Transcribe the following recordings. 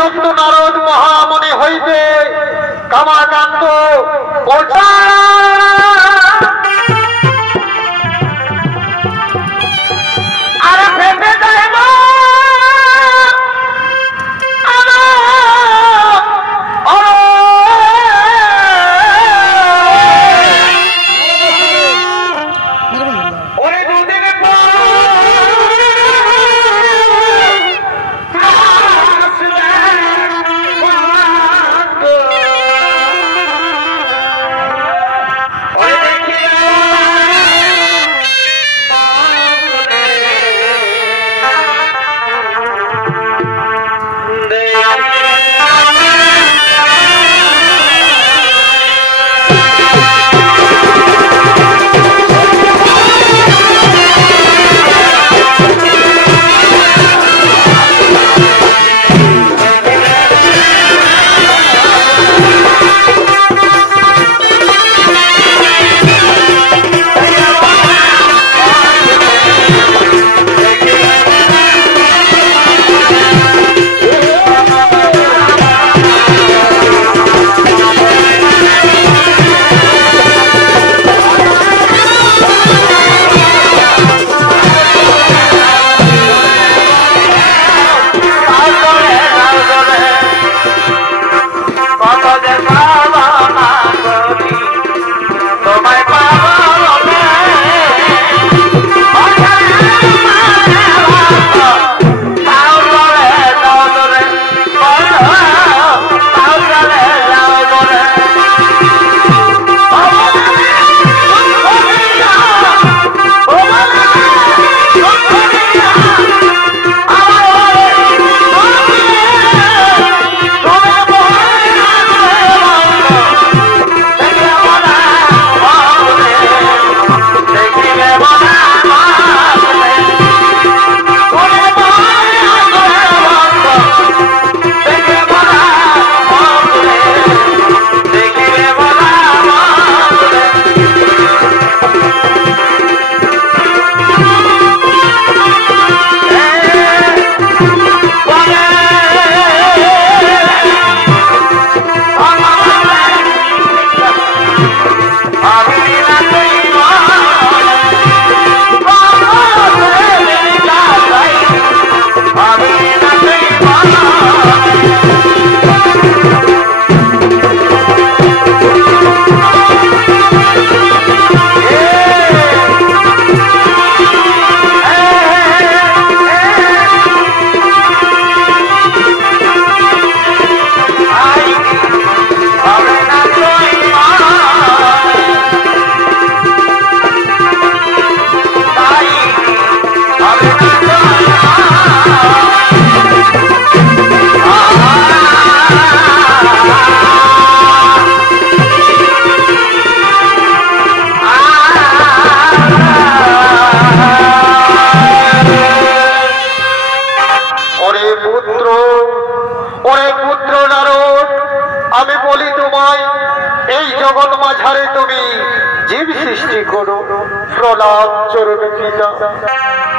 অভিশপ্ত নারদ মহামুনি হইতে কামাকান্ত আরে ফেটে যায় মা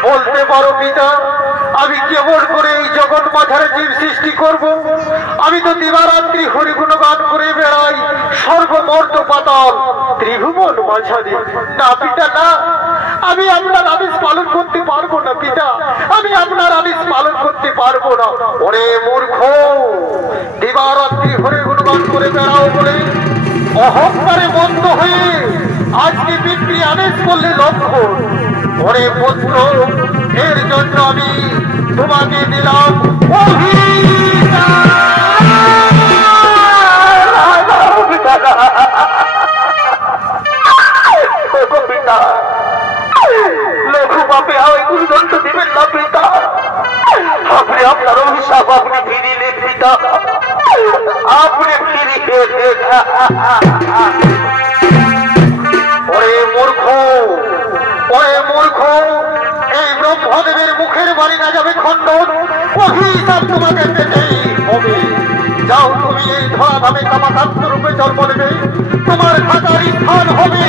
বলতে পারো পিতা আমি কেমন করে এই জগৎ মাঝারে জীব সৃষ্টি করব? আমি তো দিবারাত্রি হরিগুণ গান করে বেড়াই সর্বমর্ত পাতাল ত্রিভুবন মাঝারে। না পিতা না, আমি আপনার আদেশ পালন করতে পারবো না পিতা, আমি আপনার আদেশ পালন করতে পারবো না। ওরে মূর্খ, দিবারাত্রি হরিগুণ গান করে বেড়াও বলে অহংকারে বন্ধ হয়ে আজকে পিতৃ আদেশ করলে লক্ষ্য। ওরে পুত্র, এর জন্য আমি তোমাকে দিলাম লঘু পাপে হয় গুরুদণ্ড দিবেন না পিতা। আপনি আপনার অভিশাপ আপনি ফিরিলে পিতা, আপনি ফিরিয়ে দেন। ওরে মূর্খ, ওরে মূর্খ, এই ব্রহ্মদেবের মুখের বাড়ি না যাবে খণ্ডন, অভিশাপ তোমাকে পেতেই হবে। যাও তুমি এই ধরাধামে কামাকান্ত রূপে জন্ম নেবে, তোমার খাতার স্থান হবে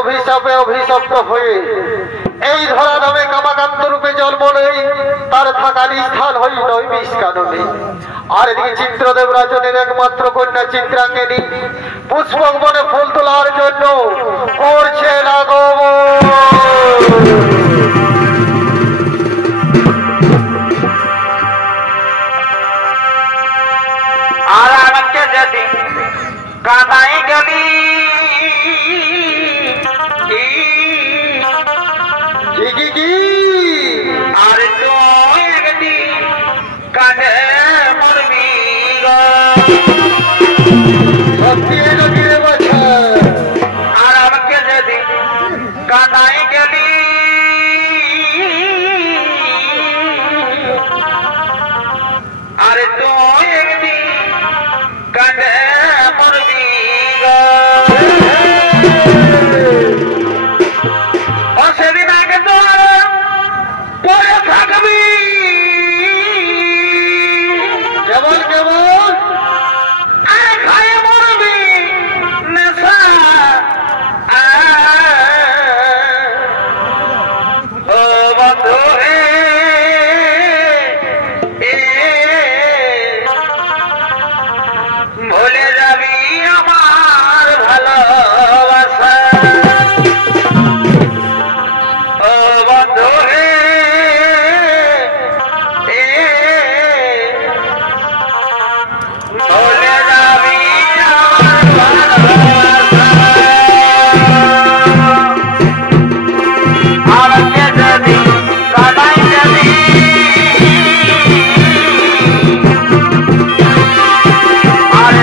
অভিশাপে অভিশপ্ত হয়ে এই ধরা নামে কামাকান্ত রূপে জন্ম নেই, তার থাকার স্থান হই নৈমিষ কাননে। আর এদিকে চিত্রদেব রাজনের একমাত্র কন্যা চিত্রাঙ্গিনী পুষ্পক বনে ফুল তোলার জন্য করছে আগমন। আর আমাকে যদি কাদাই গেলি আর তুই একদিন কাঁদে মরবি সত্যি আর আমাকে যদি কাদাই গেলি আর তুই একদিন কাঁদে মরবি সেদিন আগে তো পরে থাকবি কেমন কেমন আর খায়ে মরবি নেশা ও বন্ধু রে ভুলে যাবি আমার ভালোবাসা ও বন্ধু রে ভুলে যাবি আমার ভালোবাসা আমাকে যদি কাদাই যাবি আর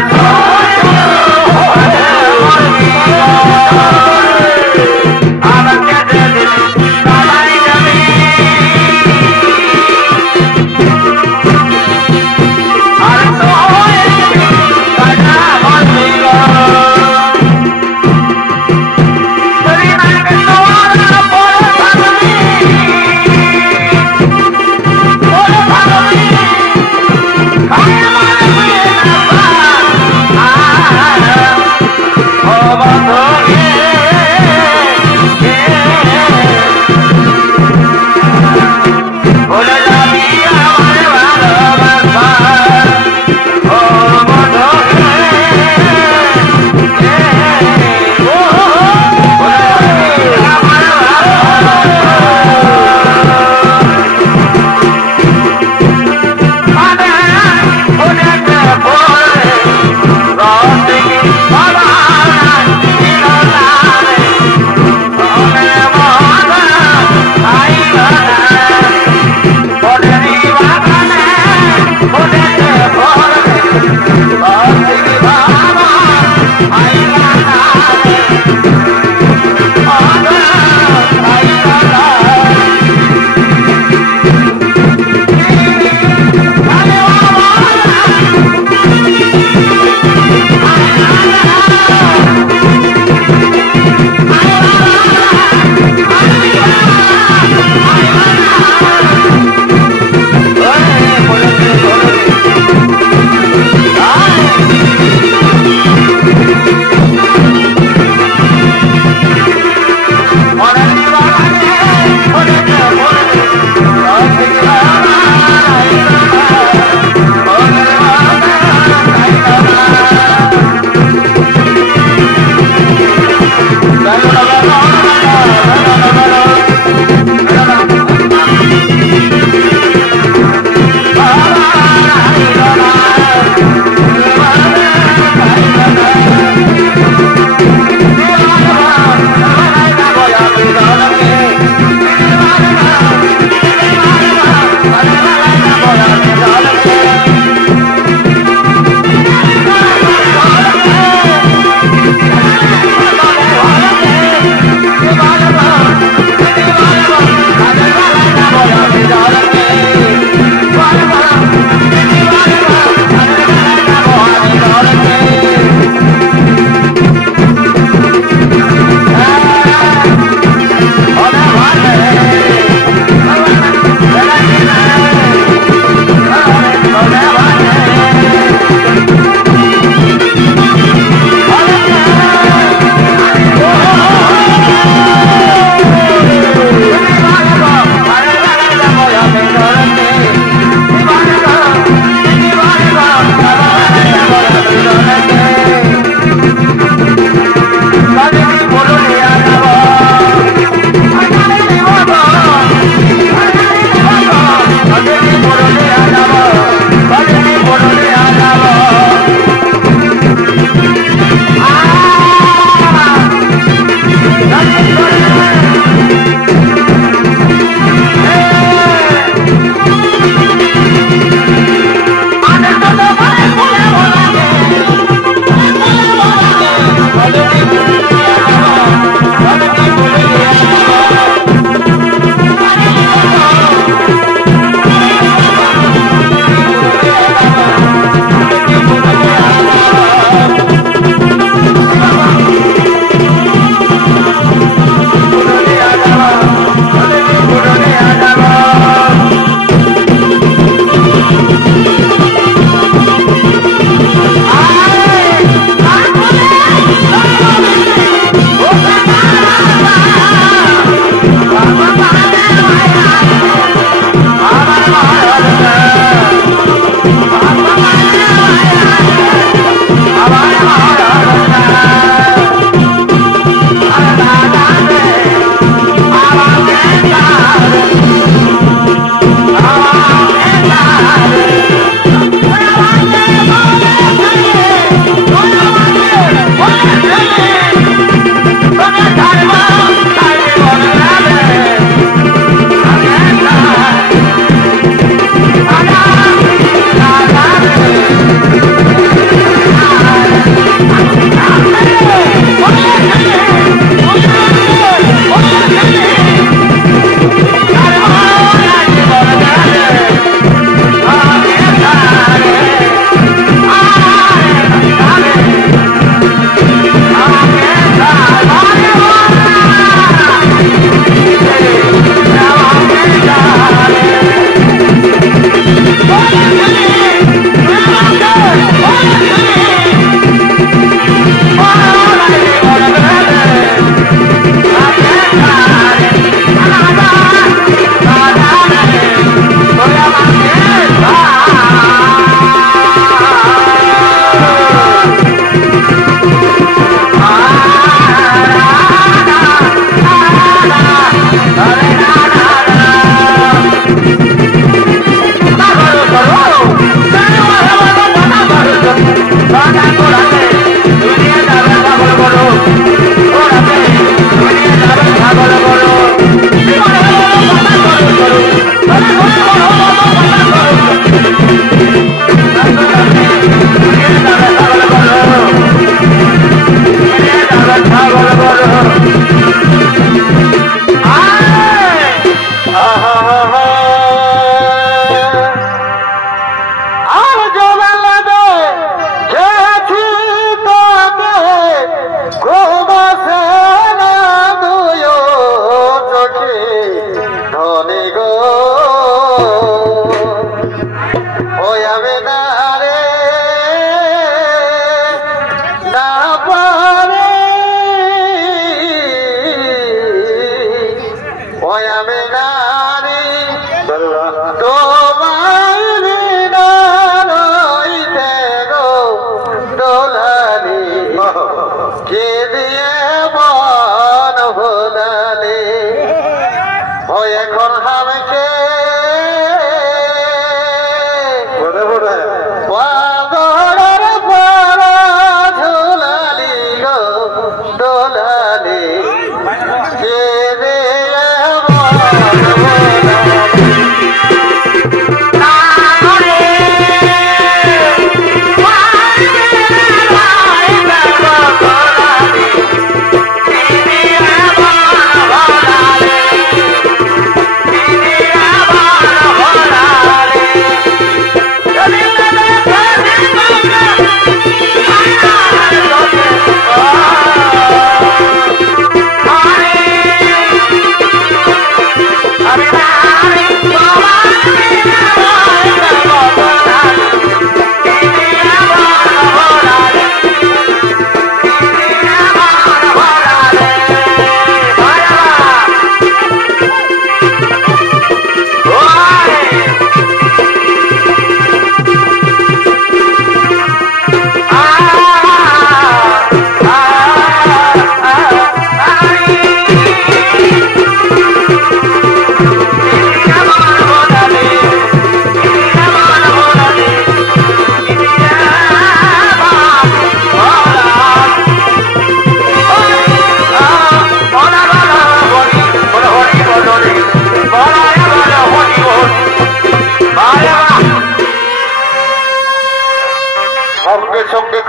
আমাকে যদি কাদাই যাবি আর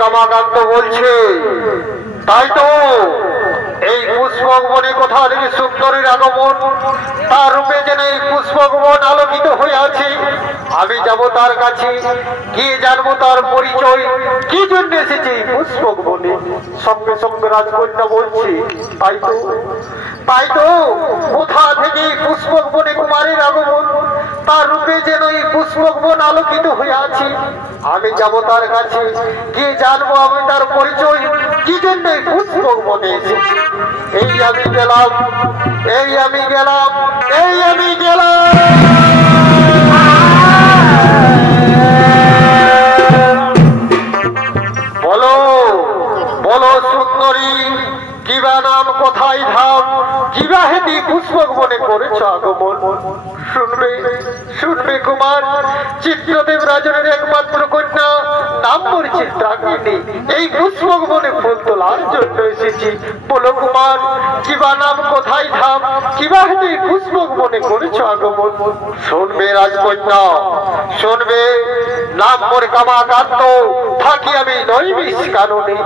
কামাকান্ত বলছে, তাই তো এই পুষ্পক বনে কোথা থেকে সুন্দরীর আগমন, তার রূপে যেন এই পুষ্পক বন আলোকিত হয়ে আছে। আমি যাব তার কাছে, গিয়ে জানবো তার পরিচয়, কি জন্য এসেছে এই পুষ্পক বনে। সঙ্গে সঙ্গে রাজকন্যা বলছে, তাই তো কোথা থেকে পুষ্পক বনে কুমারের আগমন, তার রূপে যেন এই পুষ্পক বন আলোকিত হয়ে আছে। আমি যাব তার কাছে, গিয়ে জানবো আমি তার পরিচয়, কি জন্য এই পুষ্পক বনে এসেছি। এই আমি গেলাম, এই আমি গেলাম, এই আমি গেলাম। বলো বলো সুন্দরী, কিবা নাম, কোথায় ধাম, কিবা হেতি পুষ্পক বনে করেছ আগমন। শুনবে শুনবে কুমার, চিত্রদেব রাজনের একমাত্র কন্যা, নাম মোর চিত্রাঙ্গিনী, এই পুষ্পক বনে ফুল তোলার জন্য এসেছি। বলো কুমার, কিবা নাম, কোথায় ধাম, কিবা হেতি পুষ্পক বনে করেছ আগমন। শুনবে রাজকন্যা, শুনবে, নাম মোর কামাকান্ত, থাকি আমি নৈমিষ কাননে,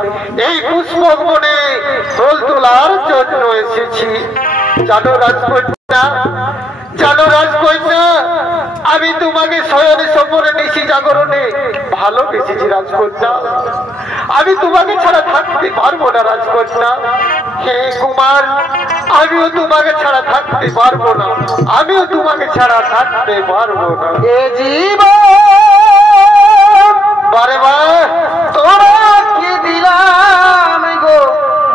এই পুষ্পক বনে ফুল তোলার জন্য এসেছি। জানো রাজকন্যা, জানো রাজকন্যা, আমি তোমাকে শয়নে স্বপনে নিশি জাগরণে ভালোবেসেছি রাজকন্যা। আমি তোমাকে ছাড়া থাকতে পারবো না রাজকন্যা। হে কুমার, আমিও তোমাকে ছাড়া থাকতে পারবো না, আমিও তোমাকে ছাড়া থাকতে পারবো না। এ জীব বারে বার তোরা কি দিলাম গো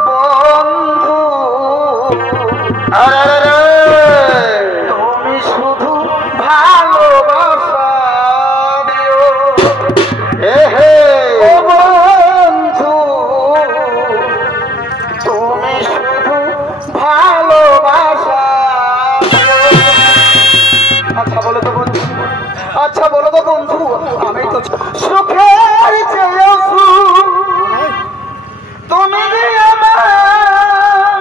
বন্ধু, আরে তুমি শুধু ভালোবাসা দিও। হে ও বন্ধু, তুমি শুধু ভালোবাসা দিও। আচ্ছা বলো তো বন্ধু, আচ্ছা বলো তো বন্ধু, আমি তো সুখের চেয়ে সুখ তুমি দিয়ে আমার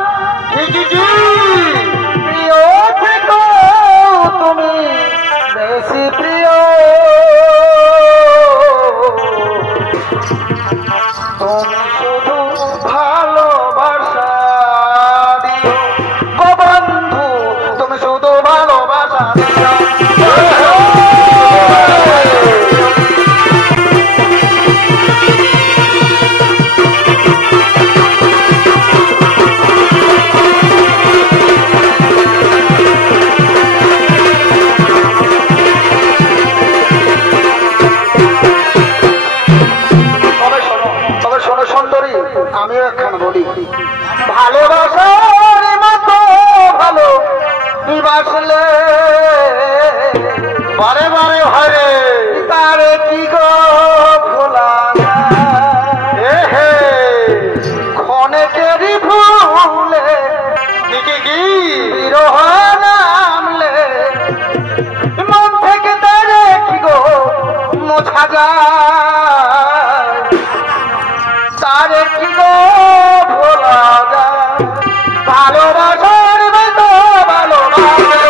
আমিও একখান বলি। ভালোবাসার মতো ভালো বাসলে বারে বারে হরে তারে কি গো ভোলা হে ক্ষণেকেরই ভুলে কি বিরহ নামলে মন থেকে তারে কি গো মোছা যায় তারে কি গো ভোলা যায় ভালোবাসার মতো ভালোবাসে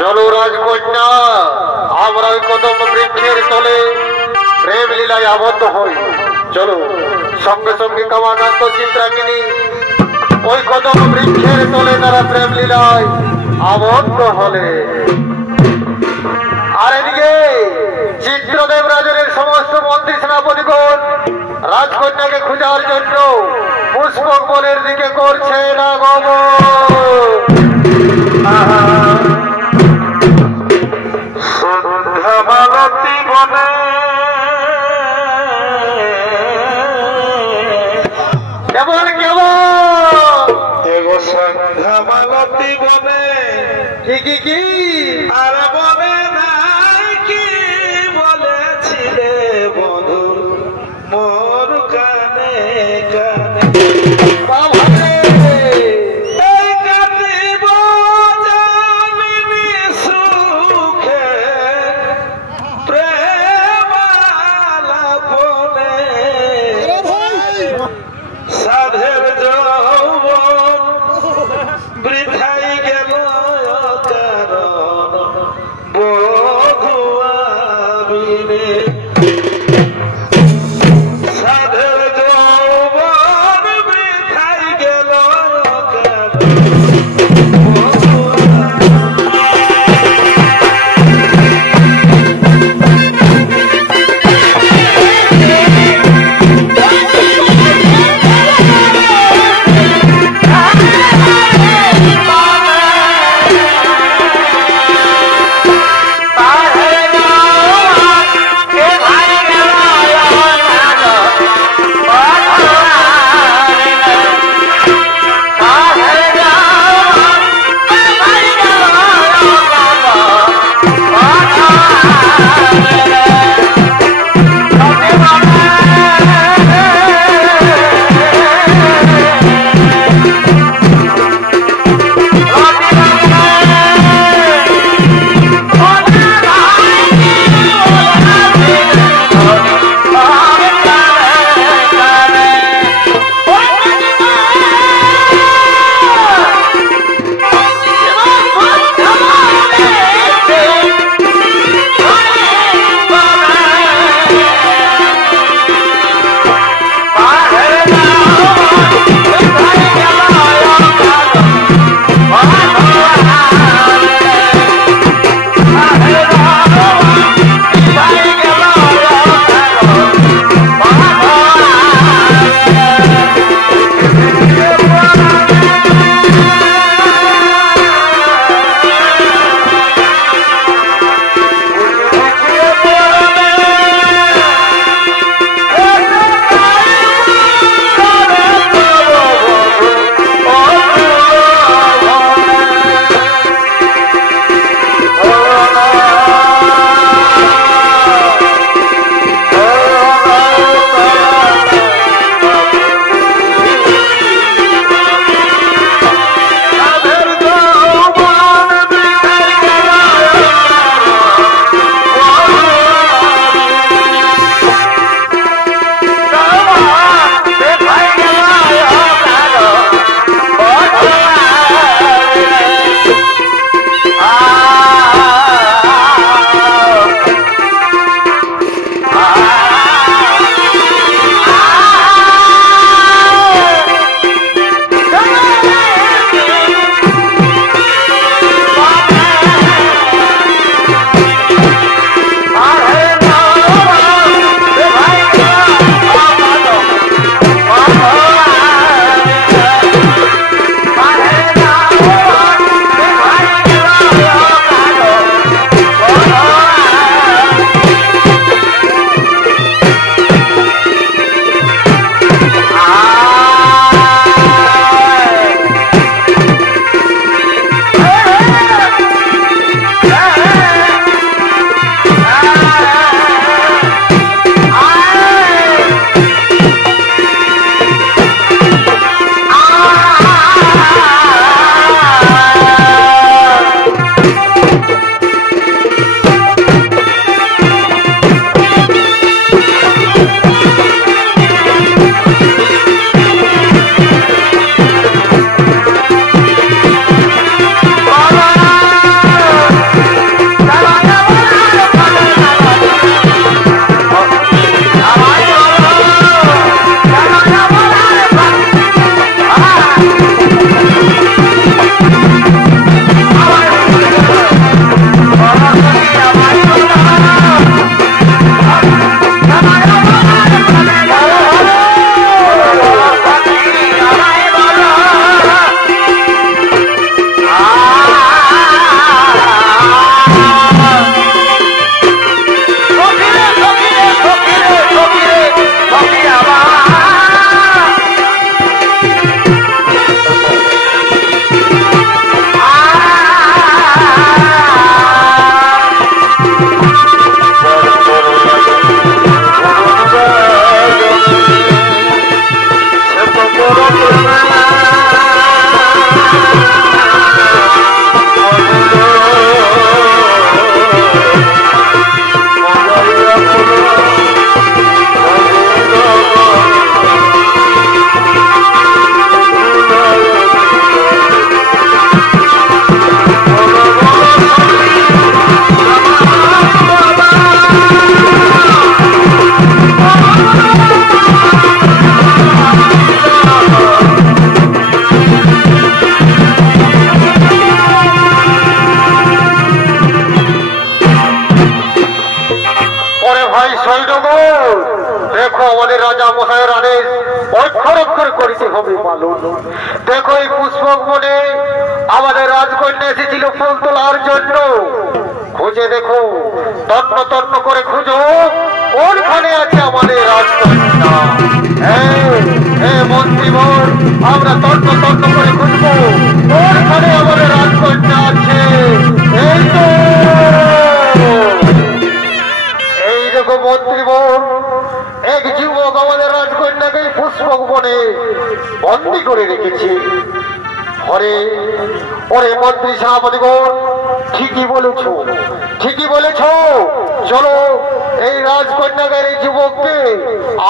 চলো রাজকন্যা আমরা ওই কদম বৃক্ষের তলে প্রেম লীলায় আবদ্ধ হই। চলো সঙ্গে সঙ্গে কামাকান্ত চিত্রাঙ্গিনী ওই কদম বৃক্ষের তলে তারা প্রেম লীলায় আবদ্ধ হলে। আর এদিকে চিত্রদেব রাজনের সমস্ত মন্ত্রী সেনাপতিগণ রাজকন্যাকে খোঁজার জন্য পুষ্পক বনের দিকে করছে না সন্ধ্যামালতী বনে কেমন এগো সন্ধ্যামালতী বনে কি আর বনে নাই কি বলেছিলে বন্ধু মোর কানে কানে এই কাটিব জামিনী সুখে প্রেমালাপনে সাধের যৌবন বৃথাই গেল কারণ বধুয়া বিনে সাধের যৌবন বৃথাই গেল কারণ তাহে অক্ষর অক্ষর করিতে হবে পালন। দেখো এই পুষ্পক বনে আমাদের রাজকন্যা এসেছিল ফুল তোলার জন্য। খুঁজে দেখো, তন্ন তন্ন করে খুঁজো, কোনখানে আছে আমাদের রাজকন্যা। হ্যাঁ মন্ত্রীবর, আমরা তন্ন তন্ন করে খুঁজবো কোনখানে আমাদের রাজকন্যা আছে। এই তো, এই দেখো মন্ত্রীবর, এক যুবক আমাদের রাজকন্যাকে পুষ্পক বনে বন্দী করে রেখেছে। ওরে মন্ত্রী সেনাপতিগণ, ঠিকই বলেছ, ঠিকই বলেছ। চলো এই রাজকন্যাকে, এই যুবককে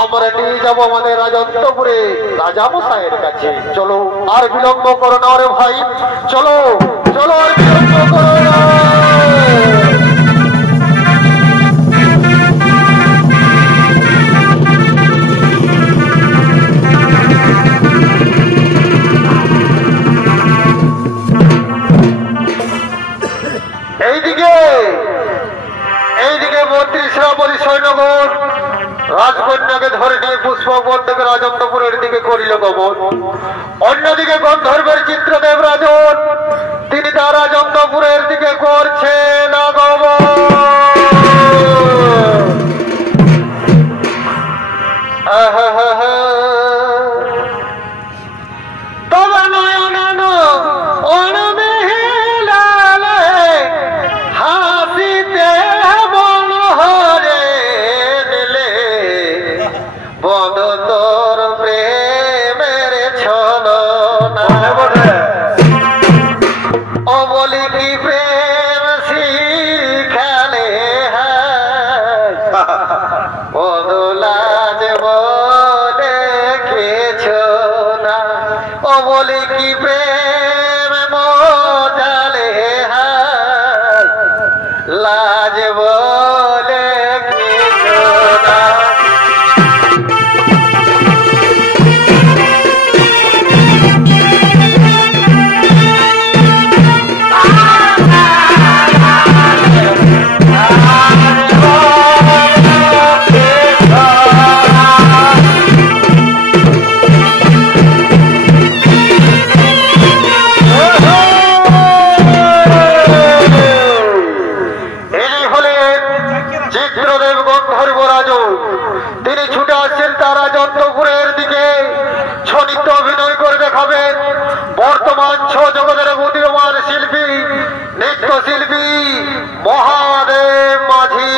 আমরা নিয়ে যাব আমাদের রাজন্তপুরে রাজা মশাইয়ের কাছে। চলো, আর বিলম্ব করো না রে ভাই, চলো চলো, আর বিলম্ব করো না। এইদিকে মন্ত্রী সেনাপতি সৈন্যগণ রাজকন্যাকে ধরে নিয়ে পুষ্পক বন থেকে রাজন্তপুরের দিকে করিল গমন। অন্যদিকে গন্ধর্বের চিত্রদেব রাজন, তিনি তার রাজন্তপুরের দিকে করছেন আগমন। তবে নয়ন অনমেলালে হাসিতে বন হরে নিলে, বন তোর প্রেমের ছলনা। ও বলি কি প্রেম শিখালে বদলা দেব দেখেছ না। ও বলি কি প্রেম মজালে লাজ বলে কিছু না। তিনি ছুটে আসছেন তার রাজন্তপুরের দিকে, ছনিত্য অভিনয় করে দেখাবেন বর্তমান জগতের উদীয়মান শিল্পী, নৃত্যশিল্পী মহাদেব মাঝি।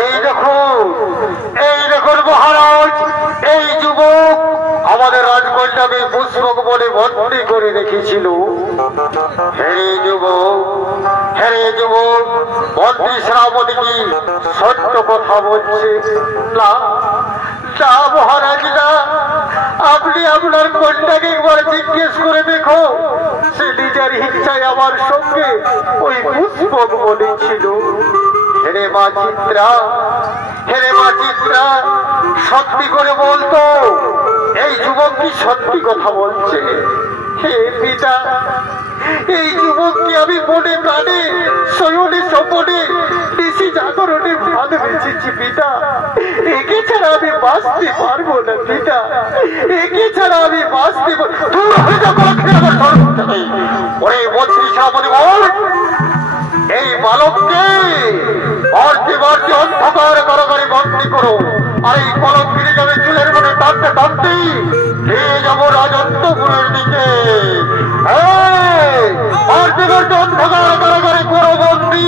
এই দেখুন মহারাজ, এই যুবক আমাদের রাজকন্যাকে পুষ্পক বলে ভর্তি করে রেখেছিল। হেরে যুবক, মন্ত্রী শ্রাবণী কি সত্য কথা বলছে? না না মহারাজ, না, আপনি আপনার কন্যাকে একবার জিজ্ঞেস করে দেখো, সে নিজের ইচ্ছায় আমার সঙ্গে ওই পুষ্পক বলেছিল। হেরে মা চিত্রা, সত্যি করে বলতো, এই যুবক কি সত্যি কথা বলছে? হে পিতা, এই যুবককে আমি মনে প্রাণে শয়নে স্বপনে নিশি জাগরণে ভালোবেসেছি পিতা। একে ছাড়া আমি বাঁচতে পারবো না পিতা, একে ছাড়া আমি বাঁচতে পারবো। ওরে মন্ত্রী সামনে বল, এই বালককে মারতে অন্ধকার কারাগারে বন্দী করো, আর এই কলম ফিরে যাবে চুলের মনে টানতে টানতেই নিয়ে যাবো রাজত্বপুরের দিকে। মারতে অন্ধকার কারাগারে করো বন্দী।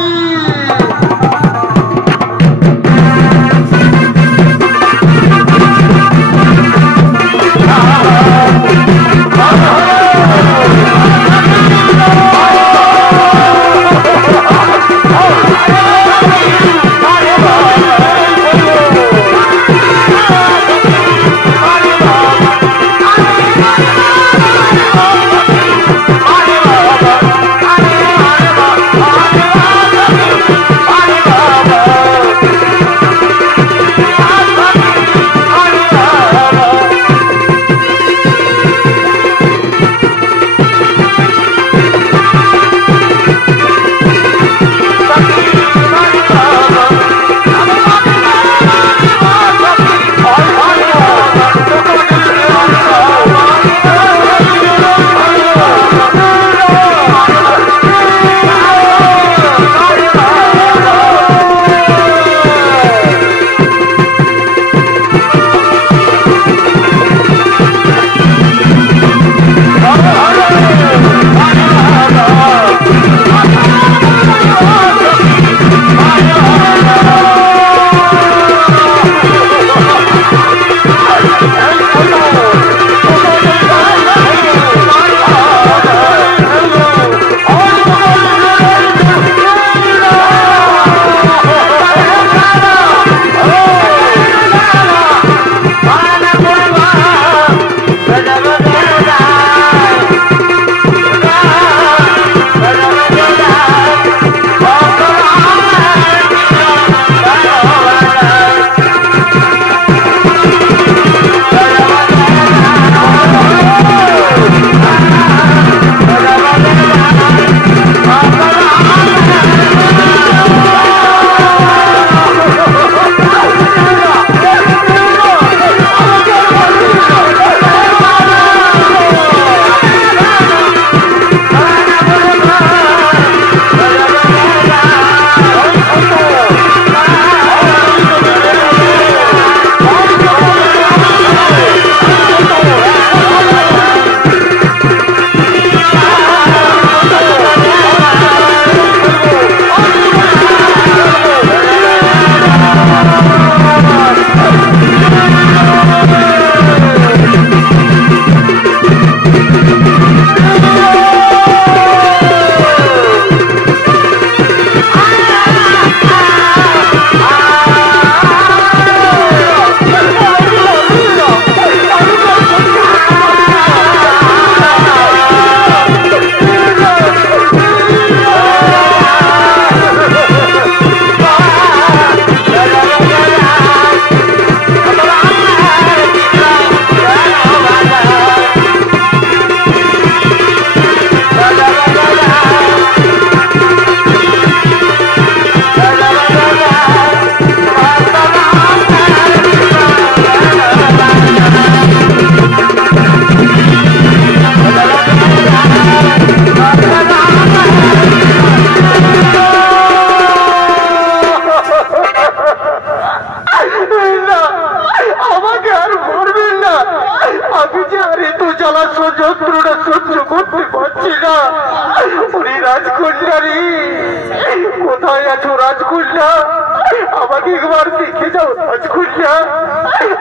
একবার দেখে যাও রাজকন্যা,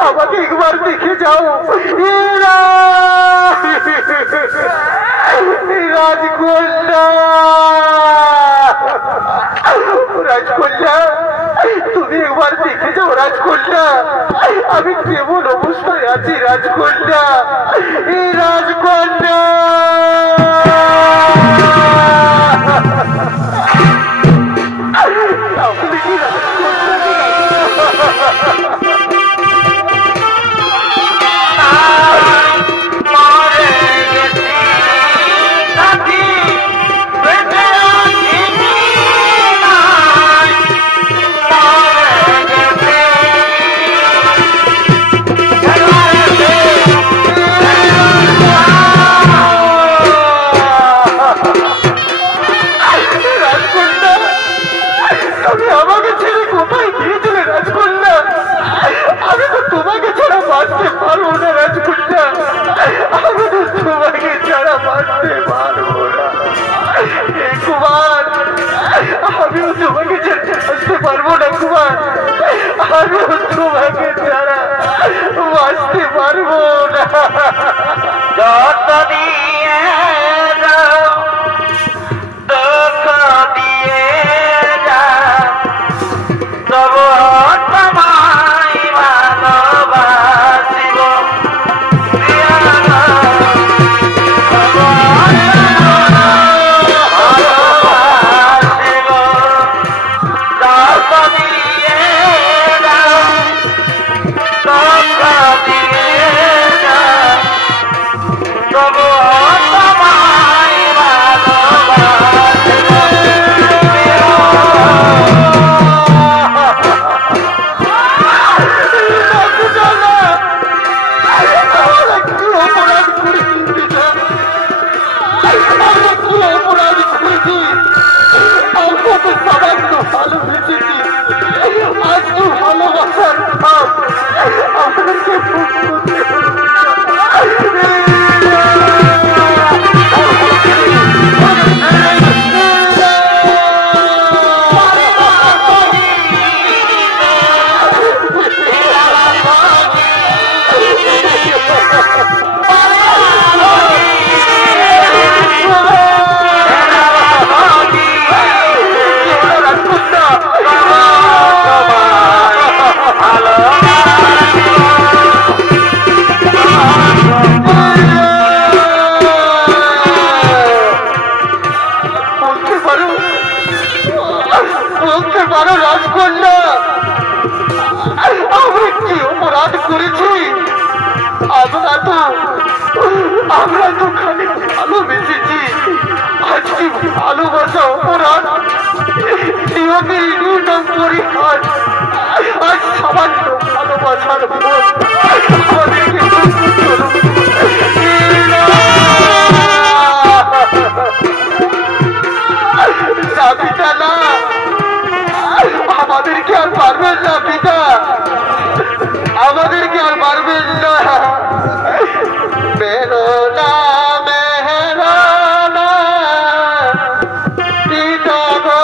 আমাকে একবার দেখে যাও। রাজকন্যা, রাজকন্যা, তুমি একবার দেখে যাও রাজকন্যা, আমি কেমন অবস্থায় আছি রাজকন্যা। এই রাজকন্যা, আমিও তোমাকে আসতে পারবো না কুমার, আমিও তোমাকে ছাড়া বাঁচতে পারবো না। যত দিয়ে দুঃখ দিয়ে যা তবু তোমায় ভালোবাসিব। আমরা তো খালি ভালোবেসেছি, আজকে ভালোবাসা অপরাধ, নিয়মের নির্ণয় পরিহার, আজ সামান্য ভালোবাসার ভোট আমাদেরকে পিতা না, আমাদেরকে আর পারবেন না পিতা, আমাদেরকে আর পারবেন না। মেহরানা মেহরানা পিতা গো,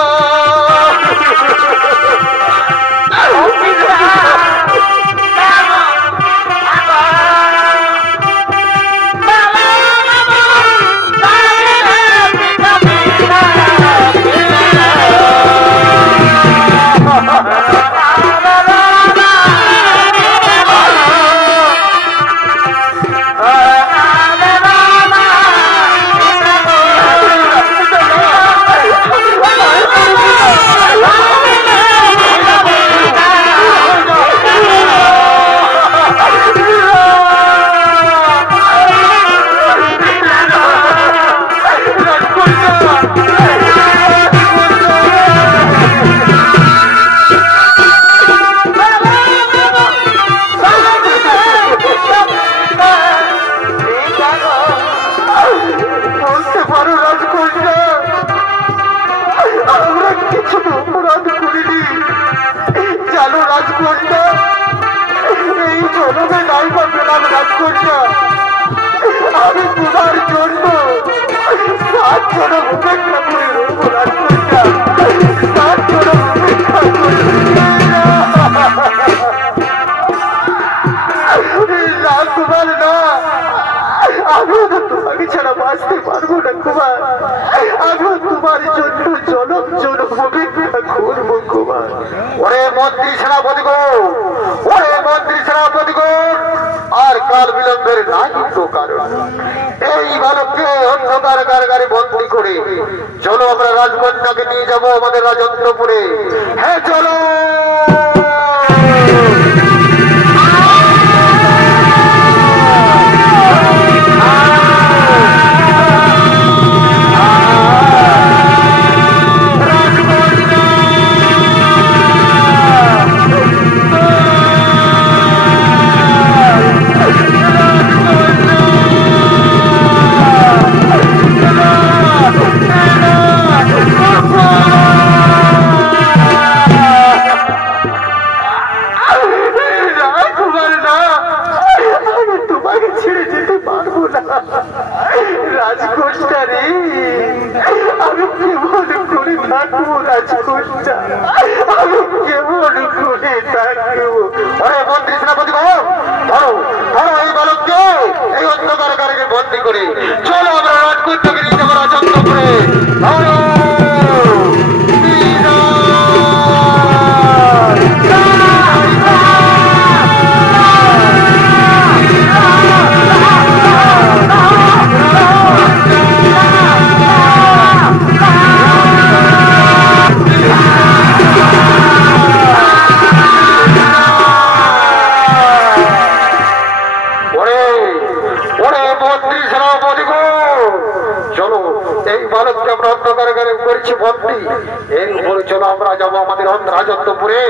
আমি তোমার জন্য 7 জনের উপেক্ষা করে রইব রাজকন্যা, 7 জনের উপেক্ষা করে। মন্ত্রী সেনাপতিগণ, ওরে মন্ত্রী সেনাপতিগণ, আর কাল বিলম্বের নাই তো কারণ। এই বালককে অন্ধকার কারাগারে বন্দী করে চলো আমরা রাজকন্যাকে নিয়ে যাব আমাদের রাজত্বপুরে। হ্যাঁ চলো। চলো আমরা রাজকন্যাকে নিয়ে যাবো রাজত্বপুরে। চলো এই বালককে আমরা অন্ধকারাগারে করেছি বন্দী, এর উপরে চলো আমরা যাবো আমাদের রাজত্বপুরে।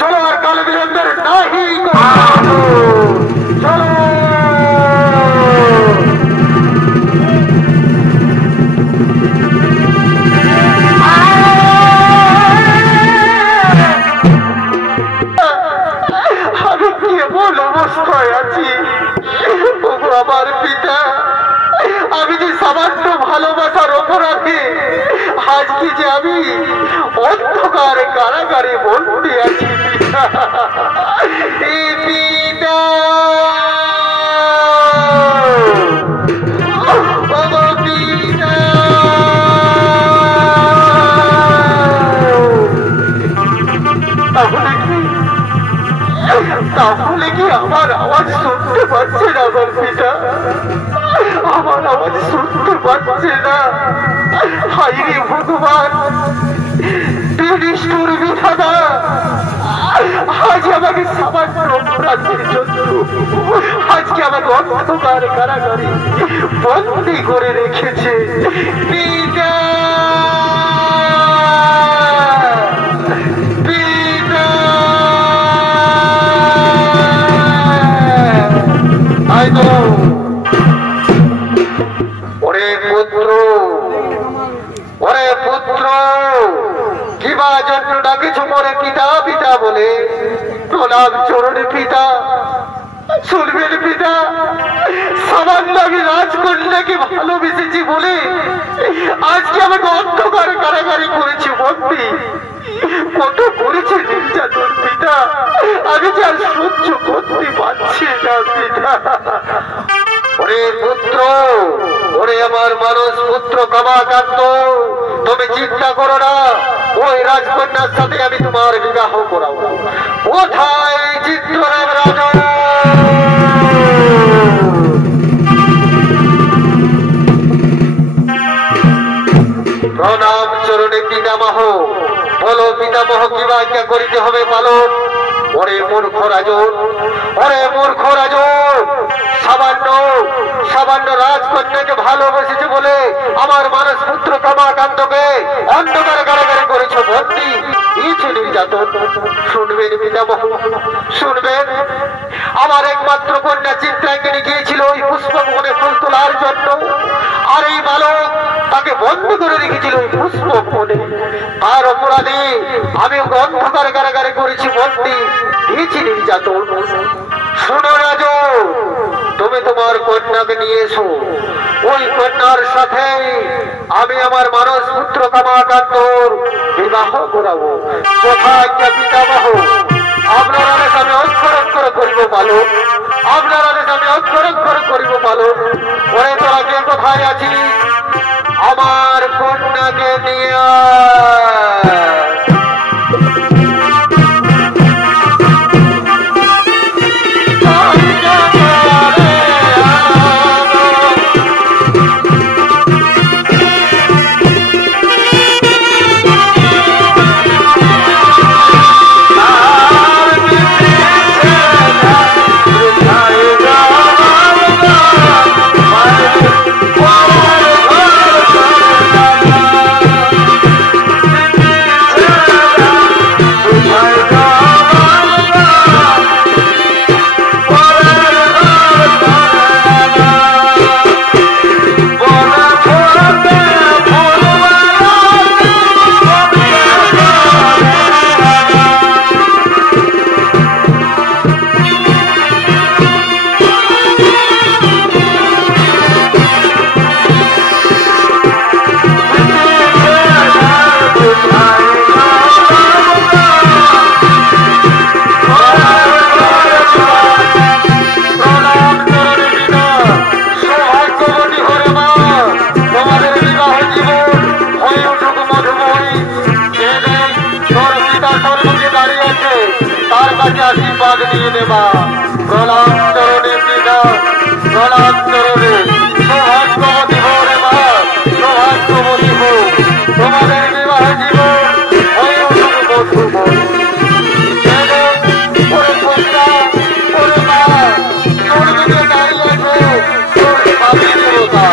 চলো আর কাল বিলম্বের নাহি চলো। আমি কেমন অবস্থায় আছি আমার পিতা, আমি যে সামান্য ভালোবাসার অপরাধে আজকে যে আমি অন্ধকার কারাগারে বন্দী আছি পিতা। তাহলে কি আমার আওয়াজ শুনতে পাচ্ছে না আমার পিতা? আমার আওয়াজ শুনতে পাচ্ছে না? হাইরে ভগবান, নিষ্ঠুর বিধাতা, আজ আমাকে সামান্য অপরাধের জন্য আজকে আমাকে অন্ধকার কারাগারে বন্দী করে রেখেছে পিতা। ওরে পুত্র, ওরে পুত্র, কিবা জন্য ডাকেছ মোরে পিতা পিতা বলে? প্রণাম চরণে পিতা। শুনবেন পিতা, সামান্য আমি রাজকন্যাকে ভালোবেসেছি বলে আজকে আমাকে অন্ধকার কারাগারে করেছে বন্দী। কত করেছে নির্যাতন পিতা, আমি যে আর সহ্য করতে পারছি না পিতা। ওরে পুত্র, ওরে আমার মানুষ পুত্র কমাকান্ত, তুমি চিন্তা করো না, ওই রাজকন্যার সাথে আমি তোমার বিবাহ করাবো। কোথায় চিত্ররাম রাজা? প্রণাম চরণে পিতামহ। বলো পিতামহ, কিবা আজ্ঞা করিতে হবে পালন। ওরে মূর্খ রাজন, ওরে মূর্খ রাজন, সামান্য রাজকন্যাকে ভালোবেসেছে বলে আমার মানস পুত্র কমাকান্তকে অন্ধকার কারাগারে করেছ বন্দী। কিছু নির্যাতন শুনবেন পিতামহ, শুনবেন। আমার একমাত্র কন্যা চিত্রাঙ্গিনী গিয়েছিল ওই পুষ্পবনে ফুল তোলার জন্য, আর এই বালক তাকে বন্ধ করে রেখেছিল ওই পুষ্পবনে। আর অপরাধী আমি অন্ধকার কারাগারে করেছি বন্দী, দিয়েছি নির্যাতন। শোনো রাজন, তুমি তোমার কন্যাকে নিয়ে এসো, ওই কন্যার সাথে আমি আমার মানস পুত্র কমাকান্তর বিবাহ করাবো। যথাজ্ঞা পিতামহ। আপনার আদেশ আমি অক্ষর করিব পালন, আপনার আদেশ আমি অক্ষর করিব পালন। ওরে তোরা কে কোথায় আছিস? আমার কন্যাকে নিয়ে আশীর্বাদ নিয়ে নেবা গলান্তরণে পিতা গলান্তরণে সৌভাগ্যবতী হো রে মা সৌভাগ্যবতী হো তোমাদের বিবাহ জীবন হয় মধুময় ওরে কন্যা ওরে মা তোর দিকে দাঁড়িয়ে তোর স্বামী দেবতা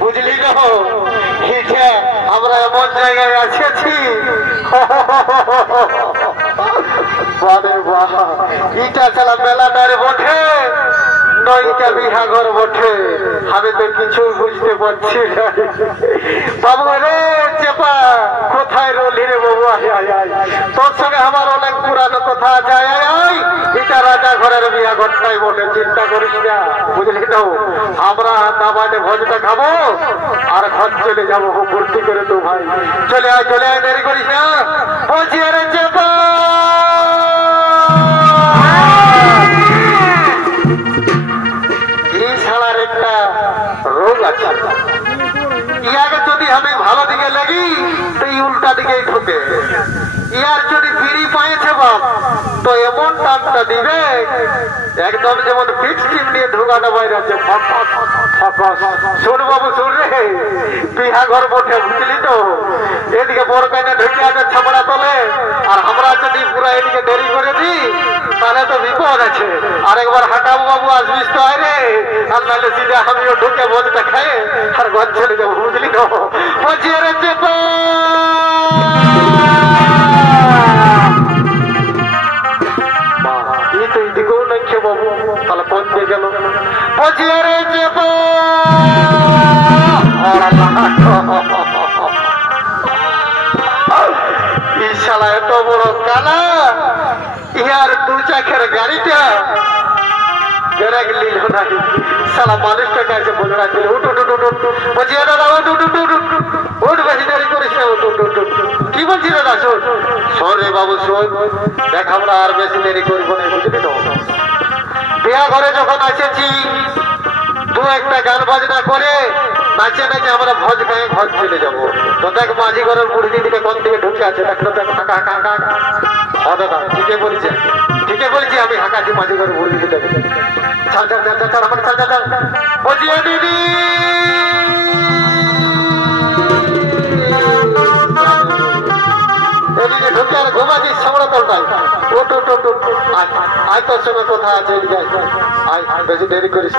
বুঝলি না আমরা এমন জায়গায় আছি ইটা চালা মেলাটারে বটে নয়টা বিহাঘর বটে আমি তো কিছু বুঝতে পারছি না বাবু রে চেপা কোথায় রলি রে বাবু তোর সঙ্গে আমার অনেক পুরানো কথা যায় এটা রাজা ঘরের বিহাঘরটাই বলে চিন্তা করিস না বুঝলি তো আমরা দাবাতে ভোজটা খাবো আর ঘর চলে যাবো ভর্তি করে তো ভাই চলে আয় দেরি করিস না বলছি আরে চেপা এই শালার একটা রোগ আছে ইয়াকে যদি আমি ভালো দিকে লাগি তো এই উল্টা দিকেই ঢুকে ইয়ার যদি বিড়ি পাইছে বাপ তো এমন টানটা দিবে একদম যেমন ফিক্স টিম নিয়ে ঢুকানো বাইরে আছে শোন বাবু শোন রে বিহা ঘর বটে বুঝলি তো এদিকে বড় কাইনা ঢুকে আছে ছাপড়া তলে আর আমরা যদি পুরো এদিকে দেরি করে দিই তাহলে তো বিপদ আছে আর একবার হাঁটাবো বাবু আসবিস তো আয় রে আর নাহলে সিধা আমিও ঢুকে ভোজটা খাই আর ঘর চলে যাবো বুঝলি তো বলছি রে চেপা তো এদিকেও নাই খে বাবু তাহলে কোন দিয়ে গেল বলছি রে চেপা শালা এত বড় কালা ইয়ার দু চাকের গাড়িটা ব্রেক নিল না শালা মানুষটা কাছে বলে রাখছিল উঠ বলছি দাদা উঠ বেশি দেরি করিস না কি বলছি দাদা শোন রে বাবু শোন দেখ আমরা আর বেশি দেরি করবো না বুঝলি তো বিয়া ঘরে যখন এসেছি দু একটা গান বাজনা করে নাচে নাচে আমরা ভোজ খাই ঘর চলে যাবো তো দেখ মাঝি ঘরের মুড়ি দিকে কোন দিকে ঢুকে আছে দেখ তো দেখ ফাঁকা ফাঁকা দাদা ঠিকই বলছি আমি হাঁকাছি মাঝি ঘরের মুড়ি দিকে যাবে ছাড় আমার ছাড় বলছি দিদি এদিকে ঢুকে আর ঘুমাচ্ছিস ছামড়া তলটাই আয় তোর সঙ্গে কথা আছে এদিকে আয় বেশি দেরি করিস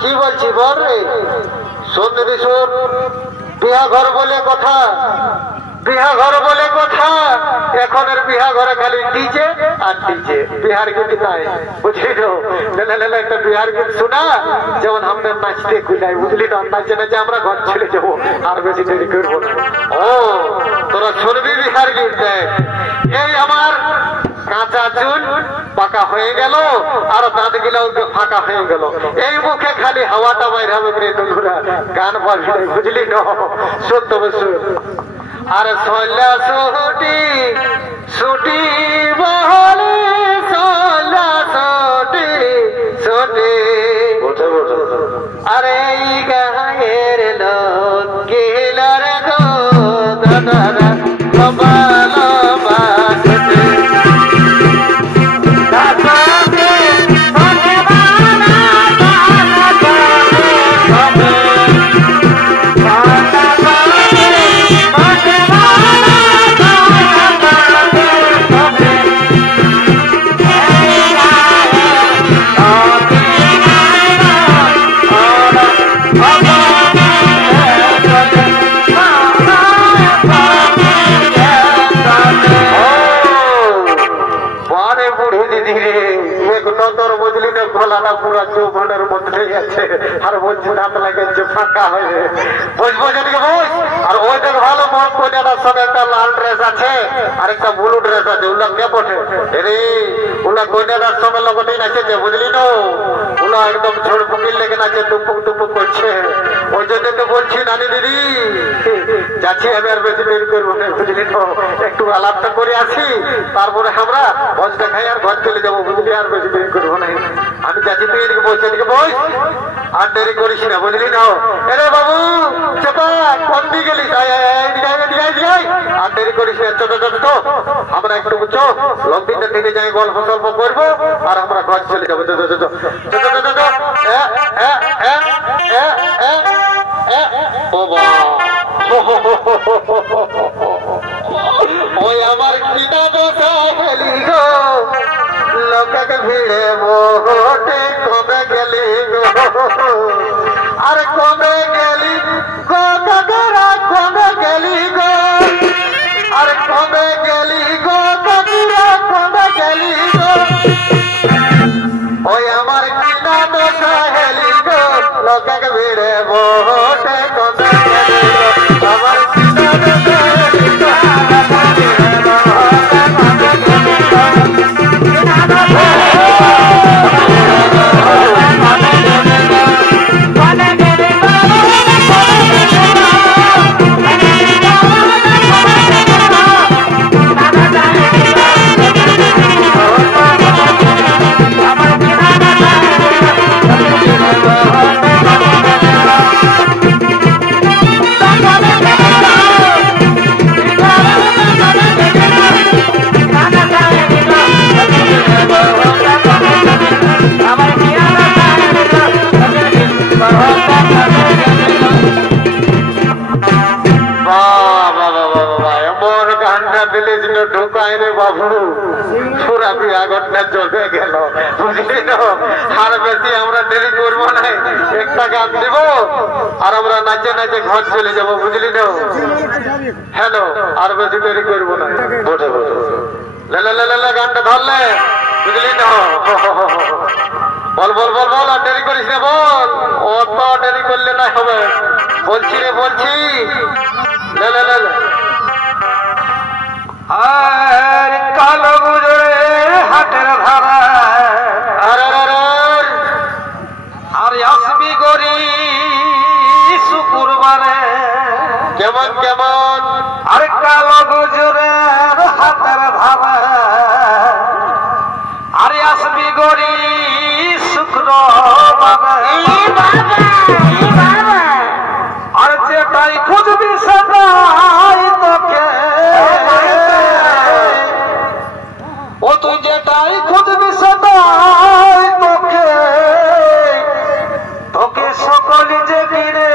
কি বলছি বল রে শোন দিদি শোন বিহা ঘর বলে কথা এখনের বিহা ঘরে খালি ডিজে আর ডিজে বিহার গীত নাই বুঝলি তো একটা বিহার গীত শোনা যেমন আমরা নাচতে খুলাই বুঝলি তো নাচে নাচে আমরা ঘর চলে যাবো আর বেশি দেরি করবো ও তোরা শুনবি বিহার গীত দেখ এই আমার কাঁচা চুল পাকা হয়ে গেল আর দাঁত গুলো ফাঁকা হয়ে গেল এই মুখে খালি হাওয়াটা বাইরে হবে বন্ধুরা গান বাজবে বুঝলি না সত্য বসু আর সোলা ছুটি বহলে সোলা ছুটি আরে গায়ের লোক গেলার গো দাদা বাবা ছুটি গলাটা পুরো যৌবনের মধ্যেই আছে আর বলছি দাঁত লাগাচ্ছে ফাঁকা হয়ে বুঝবো যেদিকে বুঝ আর ওই দেখ ভালো মন কইনাটার সঙ্গে একটা লাল ড্রেস আছে আর একটা ব্লু ড্রেস আছে ওগুলা কে পঠে রে ওগুলা কইনাটার সঙ্গে লগটেই নাচেছে বুঝলি না ওগুলা একদম ঝোড় পুকির লেগে নাচে টুপুক টুপুক করছে ওই জন্য তো বলছি নানি দিদি যাচ্ছি আমি আর বেশি দেরি করবো না বুঝলি তো একটু আলাপটা করে আসি তারপরে আমরা ভোজটা খাই আর ঘর চলে যাবো বুঝলি আর বেশি দেরি করবো না আমি যাচ্ছি তুই এদিকে বলছি এদিকে বস আর দেরি করিস না বুঝলি না এরে বাবু চেপা কোন দিকে গেলি আর দেরি করিস না চো তো আমরা একটু বুঝছো লম্বিটা টেনে যাই গল্প সল্প করবো আর আমরা ঘর চলে যাবো ওই আমার কিনা দশা গেলি গো লোকের ভিড়ে মোটে কমে গেলি গো আর কমে গেলি গো কাকারা কমে গেলি গো আর কমে গেলি গো কাকুরা কমে গেলি গো ওই আমার কিনা দশা গেলি গো লোকের ভিড়ে মোটে কমে গেলি গো আমার কিনা দশা গেলি গো ঢোকায় রে বাবু পুরা বিয়াগরটা চলে গেল বুঝলি না আর বেশি আমরা দেরি করবো না একটা গান দিব আর আমরা নাচে নাচে ঘর চলে যাবো বুঝলি না হ্যালো আর বেশি দেরি করবো না বসে বসে লে গানটা ধরলে বুঝলি না বল বল বল বল আর দেরি করিস না বল অত দেরি করলে না হবে বলছি রে বলছি লে আর কালো গুজরে হাটের ধারা আর আসবি গরি শুক্রবারে কেমন কেমন আর কালো গুজরের হাতের ধারা আর আসবি গরি শুক্রবারে আর যেটাই খুঁজবি সেটাই তোকে ও তুই যেটাই খুঁজবি সেটাই তোকে তোকে সকল যে কিনে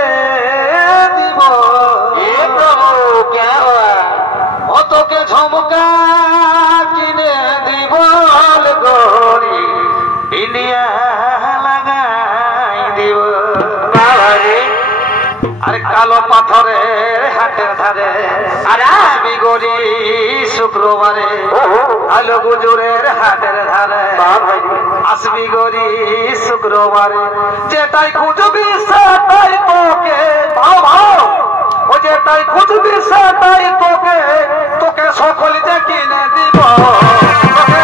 দিব ও তোকে ঝুমকা কিনে দিব গরি ইন্ডিয়া লাগাই দিব আর কালো পাথরের হাটের ধারে আর আসবি গরি শুক্রবারে কালো গুজরের হাটের ধারে আসবি গরি শুক্রবারে যেটাই খুঁজবি সেটাই তোকে ও যেটাই খুঁজবি সেটাই তোকে তোকে সকল যে কিনে দিব তোকে